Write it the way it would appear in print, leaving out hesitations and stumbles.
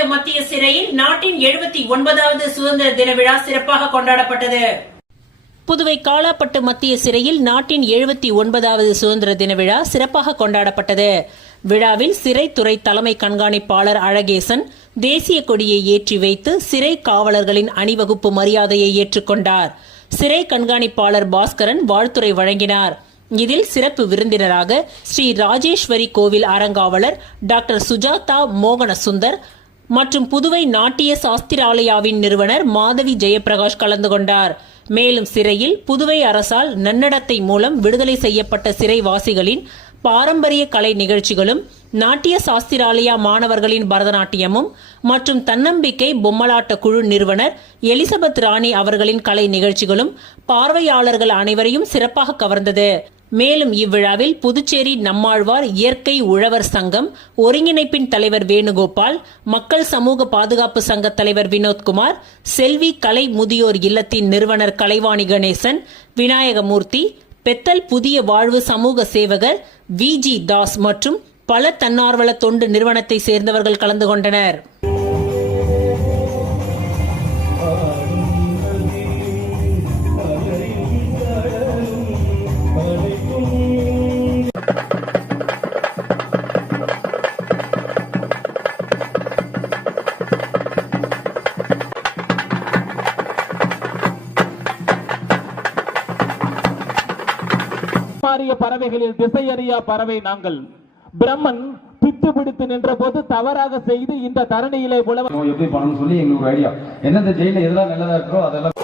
காலாப்பட்டு மத்திய சிறையில் நாட்டின் 79வது சுதந்திர தின விழா சிறப்பாக கொண்டாடப்பட்டது. புதுவை காலாப்பட்டு மத்திய சிறையில் நாட்டின் 79வது சுதந்திர தின விழா சிறப்பாக கொண்டாடப்பட்டது. விழாவில் சிறைத்துறை தலைமை கண்காணிப்பாளர் அழகேசன் தேசிய கொடியை ஏற்றி வைத்து சிறை காவலர்களின் அணிவகுப்பு மரியாதையை ஏற்றுக்கொண்டார். சிறை கண்காணிப்பாளர் பாஸ்கரன் வாழ்த்துரை வழங்கினார். இதில் சிறப்பு விருந்தினராக ஸ்ரீ ராஜேஸ்வரி கோவில் அறங்காவலர் டாக்டர் சுஜாதா மோகன சுந்தர் மற்றும் புதுவை நாட்டிய சாஸ்திராலயாவின் நிறுவனர் மாதவி ஜெயபிரகாஷ் கலந்து கொண்டார். மேலும் சிறையில் புதுவை அரசால் நன்னடத்தை மூலம் விடுதலை செய்யப்பட்ட சிறைவாசிகளின் பாரம்பரிய கலை நிகழ்ச்சிகளும், நாட்டிய சாஸ்திராலயா மாணவர்களின் பரதநாட்டியமும் மற்றும் தன்னம்பிக்கை பொம்மலாட்ட குழு நிறுவனர் எலிசபெத் ராணி அவர்களின் கலை நிகழ்ச்சிகளும் பார்வையாளர்கள் அனைவரையும் சிறப்பாக கவர்ந்தது. மேலும் இவ்விழாவில் புதுச்சேரி நம்மாழ்வார் இயற்கை உழவர் சங்கம் ஒருங்கிணைப்பின் தலைவர் வேணுகோபால், மக்கள் சமூக பாதுகாப்பு சங்க தலைவர் வினோத்குமார், செல்வி கலை முதியோர் இல்லத்தின் நிறுவனர் கலைவாணி கணேசன், விநாயகமூர்த்தி, பெத்தல் புதிய வாழ்வு சமூக சேவகர் விஜி தாஸ் மற்றும் பல தன்னார்வல தொண்டு நிறுவனத்தை சேர்ந்தவர்கள் கலந்து கொண்டனர். பறவைகளில் திசையறியா பறவை நாங்கள். பிரம்மன் பித்து பிடித்து நின்ற போது தவறாக செய்து இந்த தரணியிலே எப்படி பண்ணணும் சொல்லி எங்களுக்கு ஐடியா. எந்தெந்த ஜெயில எதெல்லாம் நல்லதா இருக்கோ அதெல்லாம்